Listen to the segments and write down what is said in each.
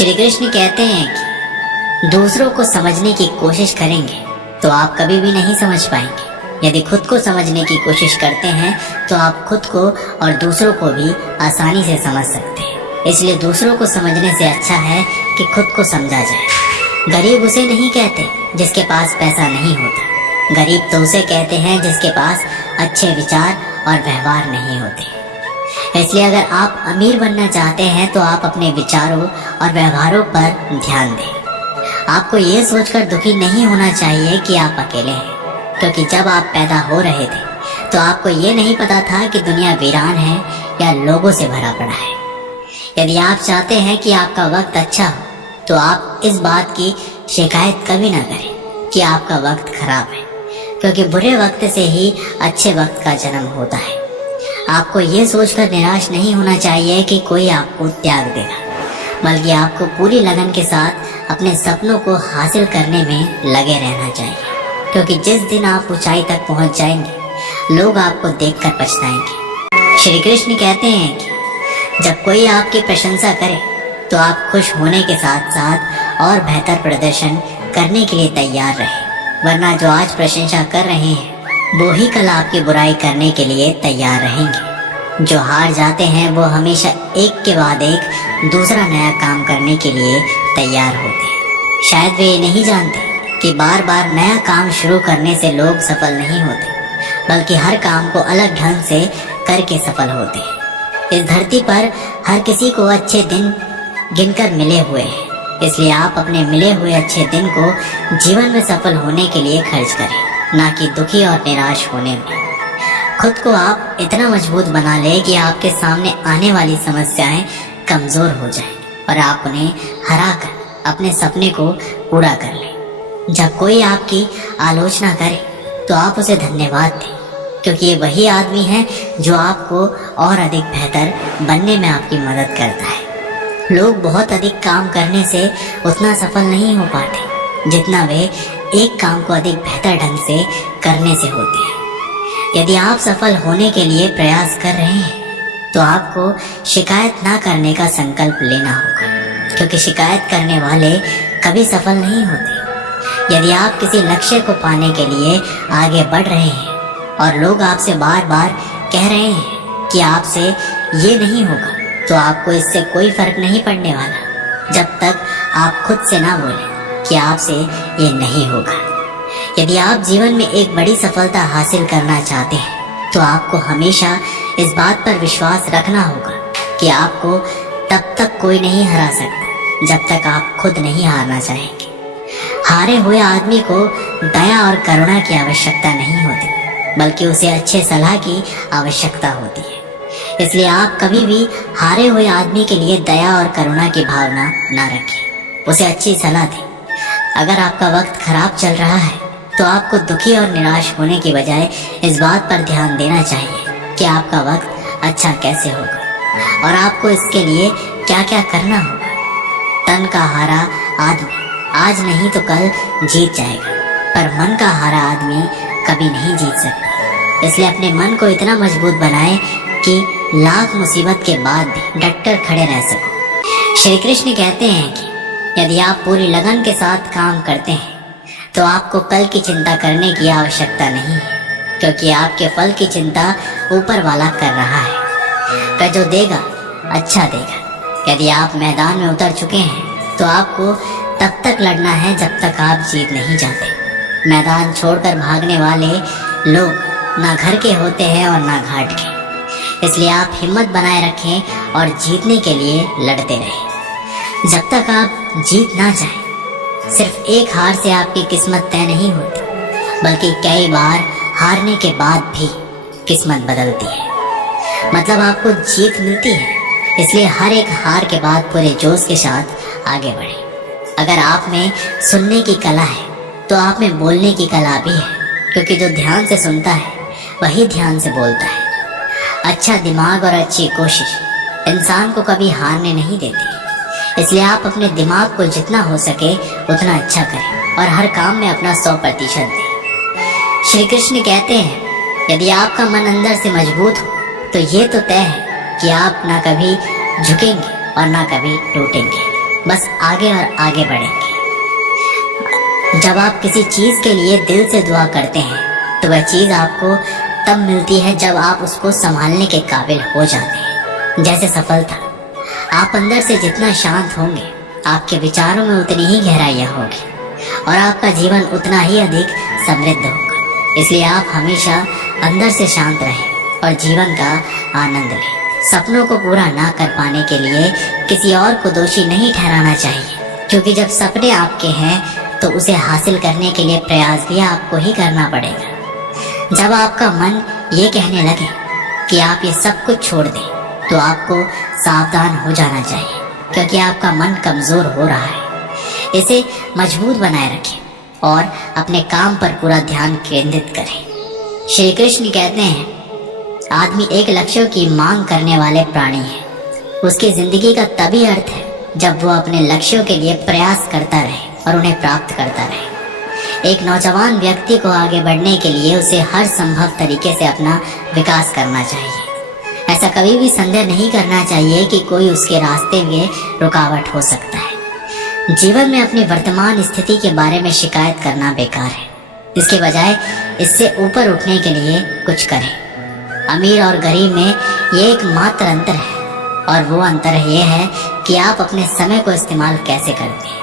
श्री कृष्ण कहते हैं कि दूसरों को समझने की कोशिश करेंगे तो आप कभी भी नहीं समझ पाएंगे। यदि खुद को समझने की कोशिश करते हैं तो आप खुद को और दूसरों को भी आसानी से समझ सकते हैं। इसलिए दूसरों को समझने से अच्छा है कि खुद को समझा जाए। गरीब उसे नहीं कहते जिसके पास पैसा नहीं होता, गरीब तो उसे कहते हैं जिसके पास अच्छे विचार और व्यवहार नहीं होते। इसलिए अगर आप अमीर बनना चाहते हैं तो आप अपने विचारों और व्यवहारों पर ध्यान दें। आपको ये सोचकर दुखी नहीं होना चाहिए कि आप अकेले हैं, क्योंकि जब आप पैदा हो रहे थे तो आपको ये नहीं पता था कि दुनिया वीरान है या लोगों से भरा पड़ा है। यदि आप चाहते हैं कि आपका वक्त अच्छा हो तो आप इस बात की शिकायत कभी ना करें कि आपका वक्त खराब है, क्योंकि बुरे वक्त से ही अच्छे वक्त का जन्म होता है। आपको ये सोचकर निराश नहीं होना चाहिए कि कोई आपको त्याग देगा, बल्कि आपको पूरी लगन के साथ अपने सपनों को हासिल करने में लगे रहना चाहिए, क्योंकि जिस दिन आप ऊंचाई तक पहुंच जाएंगे लोग आपको देखकर पछताएंगे। श्री कृष्ण कहते हैं कि जब कोई आपकी प्रशंसा करे तो आप खुश होने के साथ साथ और बेहतर प्रदर्शन करने के लिए तैयार रहें, वरना जो आज प्रशंसा कर रहे हैं वो ही कल आपकी बुराई करने के लिए तैयार रहेंगे। जो हार जाते हैं वो हमेशा एक के बाद एक दूसरा नया काम करने के लिए तैयार होते हैं। शायद वे ये नहीं जानते कि बार बार नया काम शुरू करने से लोग सफल नहीं होते, बल्कि हर काम को अलग ढंग से करके सफल होते हैं। इस धरती पर हर किसी को अच्छे दिन गिनकर मिले हुए हैं, इसलिए आप अपने मिले हुए अच्छे दिन को जीवन में सफल होने के लिए खर्च करें, ना कि दुखी और निराश होने में। खुद को आप इतना मजबूत बना लें कि आपके सामने आने वाली समस्याएं कमजोर हो जाएं और आप उन्हें हराकर अपने सपने को पूरा कर लें। जब कोई आपकी आलोचना करे तो आप उसे धन्यवाद दें, क्योंकि ये वही आदमी है जो आपको और अधिक बेहतर बनने में आपकी मदद करता है। लोग बहुत अधिक काम करने से उतना सफल नहीं हो पाते जितना वे एक काम को अधिक बेहतर ढंग से करने से होते हैं। यदि आप सफल होने के लिए प्रयास कर रहे हैं तो आपको शिकायत ना करने का संकल्प लेना होगा, क्योंकि शिकायत करने वाले कभी सफल नहीं होते। यदि आप किसी लक्ष्य को पाने के लिए आगे बढ़ रहे हैं और लोग आपसे बार बार कह रहे हैं कि आपसे ये नहीं होगा, तो आपको इससे कोई फर्क नहीं पड़ने वाला जब तक आप खुद से ना बोलें कि आपसे ये नहीं होगा। यदि आप जीवन में एक बड़ी सफलता हासिल करना चाहते हैं तो आपको हमेशा इस बात पर विश्वास रखना होगा कि आपको तब तक कोई नहीं हरा सकता जब तक आप खुद नहीं हारना चाहेंगे। हारे हुए आदमी को दया और करुणा की आवश्यकता नहीं होती, बल्कि उसे अच्छे सलाह की आवश्यकता होती है। इसलिए आप कभी भी हारे हुए आदमी के लिए दया और करुणा की भावना ना रखें, उसे अच्छी सलाह दें। अगर आपका वक्त खराब चल रहा है तो आपको दुखी और निराश होने की बजाय इस बात पर ध्यान देना चाहिए कि आपका वक्त अच्छा कैसे होगा और आपको इसके लिए क्या क्या करना होगा। तन का हारा आदमी आज नहीं तो कल जीत जाएगा, पर मन का हारा आदमी कभी नहीं जीत सकता। इसलिए अपने मन को इतना मजबूत बनाएं कि लाख मुसीबत के बाद भी डटकर खड़े रह सको। श्री कृष्ण कहते हैं कि यदि आप पूरी लगन के साथ काम करते हैं तो आपको कल की चिंता करने की आवश्यकता नहीं है, क्योंकि आपके फल की चिंता ऊपर वाला कर रहा है। वह जो देगा अच्छा देगा। यदि आप मैदान में उतर चुके हैं तो आपको तब तक लड़ना है जब तक आप जीत नहीं जाते। मैदान छोड़कर भागने वाले लोग ना घर के होते हैं और ना घाट के। इसलिए आप हिम्मत बनाए रखें और जीतने के लिए लड़ते रहें। जब तक आप जीत ना जाए, सिर्फ एक हार से आपकी किस्मत तय नहीं होती, बल्कि कई बार हारने के बाद भी किस्मत बदलती है। मतलब आपको जीत मिलती है, इसलिए हर एक हार के बाद पूरे जोश के साथ आगे बढ़ें। अगर आप में सुनने की कला है तो आप में बोलने की कला भी है, क्योंकि जो ध्यान से सुनता है वही ध्यान से बोलता है। अच्छा दिमाग और अच्छी कोशिश इंसान को कभी हारने नहीं देती। इसलिए आप अपने दिमाग को जितना हो सके उतना अच्छा करें और हर काम में अपना 100% दें। श्री कृष्ण कहते हैं यदि आपका मन अंदर से मजबूत हो तो ये तो तय है कि आप ना कभी झुकेंगे और ना कभी टूटेंगे। बस आगे और आगे बढ़ेंगे। जब आप किसी चीज के लिए दिल से दुआ करते हैं तो वह चीज आपको तब मिलती है जब आप उसको संभालने के काबिल हो जाते हैं। जैसे सफलता, आप अंदर से जितना शांत होंगे, आपके विचारों में उतनी ही गहराइयाँ होगी और आपका जीवन उतना ही अधिक समृद्ध होगा। इसलिए आप हमेशा अंदर से शांत रहें और जीवन का आनंद लें। सपनों को पूरा ना कर पाने के लिए किसी और को दोषी नहीं ठहराना चाहिए, क्योंकि जब सपने आपके हैं तो उसे हासिल करने के लिए प्रयास भी आपको ही करना पड़ेगा। जब आपका मन ये कहने लगे कि आप ये सब कुछ छोड़ दें, तो आपको सावधान हो जाना चाहिए, क्योंकि आपका मन कमजोर हो रहा है। इसे मजबूत बनाए रखें और अपने काम पर पूरा ध्यान केंद्रित करें। श्री कृष्ण कहते हैं, आदमी एक लक्ष्य की मांग करने वाले प्राणी है। उसकी जिंदगी का तभी अर्थ है जब वो अपने लक्ष्यों के लिए प्रयास करता रहे और उन्हें प्राप्त करता रहे। एक नौजवान व्यक्ति को आगे बढ़ने के लिए उसे हर संभव तरीके से अपना विकास करना चाहिए। ऐसा कभी भी संदेह नहीं करना चाहिए कि कोई उसके रास्ते में रुकावट हो सकता है। जीवन में अपनी वर्तमान स्थिति के बारे में शिकायत करना बेकार है। इसके बजाय इससे ऊपर उठने के लिए कुछ करें। अमीर और गरीब में ये एक मात्र अंतर है, और वो अंतर ये है कि आप अपने समय को इस्तेमाल कैसे करते हैं।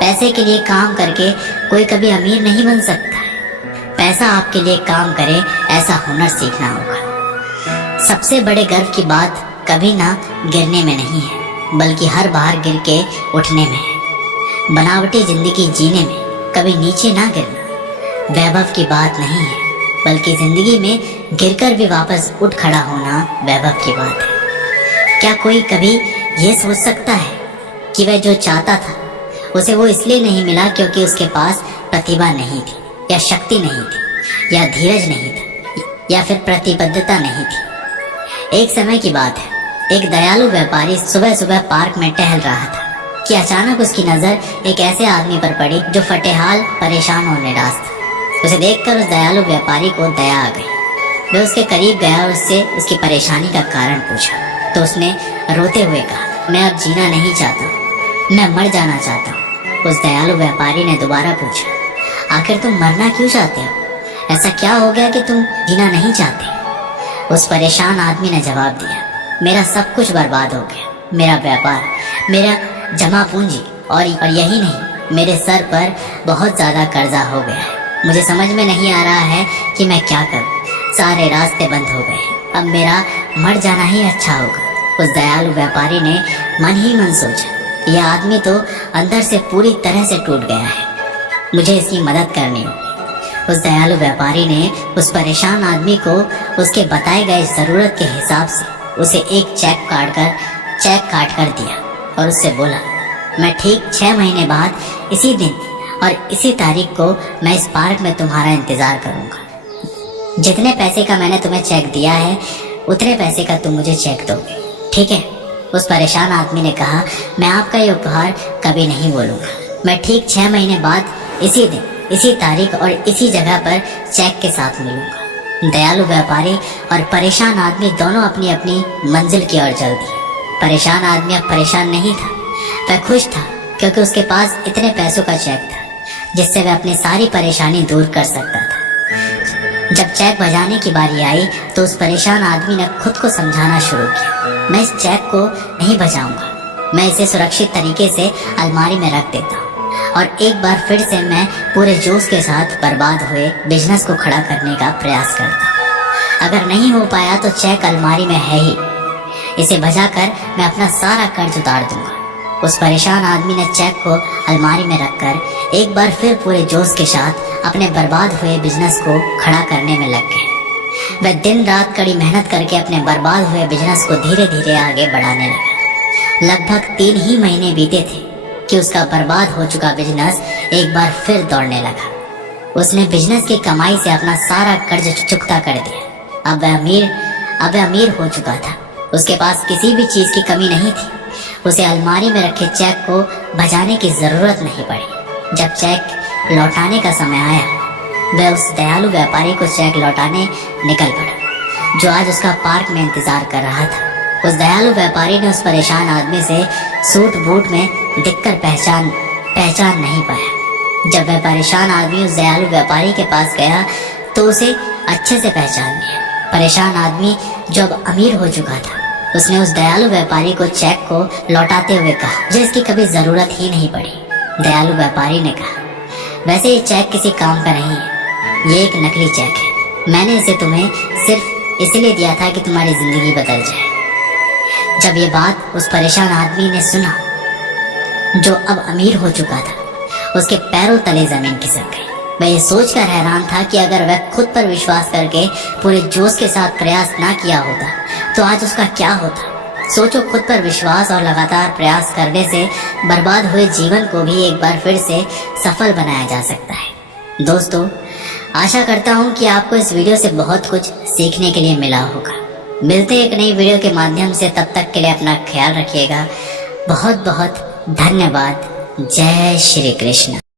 पैसे के लिए काम करके कोई कभी अमीर नहीं बन सकता है। पैसा आपके लिए काम करे, ऐसा हुनर सीखना होगा। सबसे बड़े गर्व की बात कभी ना गिरने में नहीं है, बल्कि हर बार गिर के उठने में है। बनावटी जिंदगी जीने में कभी नीचे ना गिरना वैभव की बात नहीं है, बल्कि जिंदगी में गिरकर भी वापस उठ खड़ा होना वैभव की बात है। क्या कोई कभी ये सोच सकता है कि वह जो चाहता था उसे वो इसलिए नहीं मिला क्योंकि उसके पास प्रतिभा नहीं थी, या शक्ति नहीं थी, या धीरज नहीं था, या फिर प्रतिबद्धता नहीं थी? एक समय की बात है, एक दयालु व्यापारी सुबह सुबह पार्क में टहल रहा था कि अचानक उसकी नजर एक ऐसे आदमी पर पड़ी जो फटेहाल, परेशान और निराश था। उसे देखकर उस दयालु व्यापारी को दया आ गई। वह उसके करीब गया और उससे उसकी परेशानी का कारण पूछा। तो उसने रोते हुए कहा, मैं अब जीना नहीं चाहता, मैं मर जाना चाहता हूँ। उस दयालु व्यापारी ने दोबारा पूछा, आखिर तुम मरना क्यों चाहते हो? ऐसा क्या हो गया कि तुम जीना नहीं चाहते? उस परेशान आदमी ने जवाब दिया, मेरा सब कुछ बर्बाद हो गया। मेरा व्यापार, मेरा जमा पूंजी और यही नहीं, मेरे सर पर बहुत ज्यादा कर्जा हो गया है। मुझे समझ में नहीं आ रहा है कि मैं क्या करूं। सारे रास्ते बंद हो गए। अब मेरा मर जाना ही अच्छा होगा। उस दयालु व्यापारी ने मन ही मन सोचा, यह आदमी तो अंदर से पूरी तरह से टूट गया है, मुझे इसकी मदद करनी होगी। उस दयालु व्यापारी ने उस परेशान आदमी को उसके बताए गए जरूरत के हिसाब से उसे एक चेक काट कर दिया और उससे बोला, मैं ठीक 6 महीने बाद इसी दिन और इसी तारीख को मैं इस पार्क में तुम्हारा इंतजार करूंगा। जितने पैसे का मैंने तुम्हें चेक दिया है, उतने पैसे का तुम मुझे चेक दोगे, ठीक है? उस परेशान आदमी ने कहा, मैं आपका ये उपहार कभी नहीं भूलूंगा। मैं ठीक 6 महीने बाद इसी दिन, इसी तारीख और इसी जगह पर चेक के साथ मिलूंगा। दयालु व्यापारी और परेशान आदमी दोनों अपनी अपनी मंजिल की ओर चल दिए। परेशान आदमी अब परेशान नहीं था, वह खुश था, क्योंकि उसके पास इतने पैसों का चेक था जिससे वह अपनी सारी परेशानी दूर कर सकता था। जब चेक बजाने की बारी आई तो उस परेशान आदमी ने खुद को समझाना शुरू किया, मैं इस चेक को नहीं बजाऊंगा, मैं इसे सुरक्षित तरीके से अलमारी में रख देता हूँ और एक बार फिर से मैं पूरे जोश के साथ बर्बाद हुए बिजनेस को खड़ा करने का प्रयास करता हूँ। अगर नहीं हो पाया तो चेक अलमारी में है ही, इसे बजाकर मैं अपना सारा कर्ज उतार दूंगा। उस परेशान आदमी ने चेक को अलमारी में रखकर एक बार फिर पूरे जोश के साथ अपने बर्बाद हुए बिजनेस को खड़ा करने में लग गए। वह दिन रात कड़ी मेहनत करके अपने बर्बाद हुए बिजनेस को धीरे धीरे आगे बढ़ाने लगा। लगभग 3 ही महीने बीते थे कि उसका बर्बाद हो चुका बिजनेस एक बार फिर दौड़ने लगा। उसने बिजनेस की कमाई से अपना सारा कर्ज चुकता कर दिया। अब वह अमीर हो चुका था। उसके पास किसी भी चीज की कमी नहीं थी। उसे अलमारी में रखे चेक को बजाने की जरूरत नहीं पड़ी। जब चेक लौटाने का समय आया, वह उस दयालु व्यापारी को चेक लौटाने निकल पड़ा, जो आज उसका पार्क में इंतजार कर रहा था। उस दयालु व्यापारी ने उस परेशान आदमी से सूट बूट में दिखकर पहचान नहीं पाया। जब वह परेशान आदमी उस दयालु व्यापारी के पास गया तो उसे अच्छे से पहचान लिया। परेशान आदमी जो अब अमीर हो चुका था, उसने उस दयालु व्यापारी को चेक को लौटाते हुए कहा, मुझे इसकी कभी जरूरत ही नहीं पड़ी। दयालु व्यापारी ने कहा, वैसे ये चेक किसी काम का नहीं है, ये एक नकली चेक है। मैंने इसे तुम्हें सिर्फ इसलिए दिया था कि तुम्हारी जिंदगी बदल जाए। जब ये बात उस परेशान आदमी ने सुना, जो अब अमीर हो चुका था, उसके पैरों तले जमीन खिसक गई। वह ये सोचकर हैरान था कि अगर वह खुद पर विश्वास करके पूरे जोश के साथ प्रयास ना किया होता तो आज उसका क्या होता। सोचो, खुद पर विश्वास और लगातार प्रयास करने से बर्बाद हुए जीवन को भी एक बार फिर से सफल बनाया जा सकता है। दोस्तों, आशा करता हूँ कि आपको इस वीडियो से बहुत कुछ सीखने के लिए मिला होगा। मिलते हैं एक नई वीडियो के माध्यम से, तब तक के लिए अपना ख्याल रखिएगा। बहुत बहुत धन्यवाद। जय श्री कृष्ण।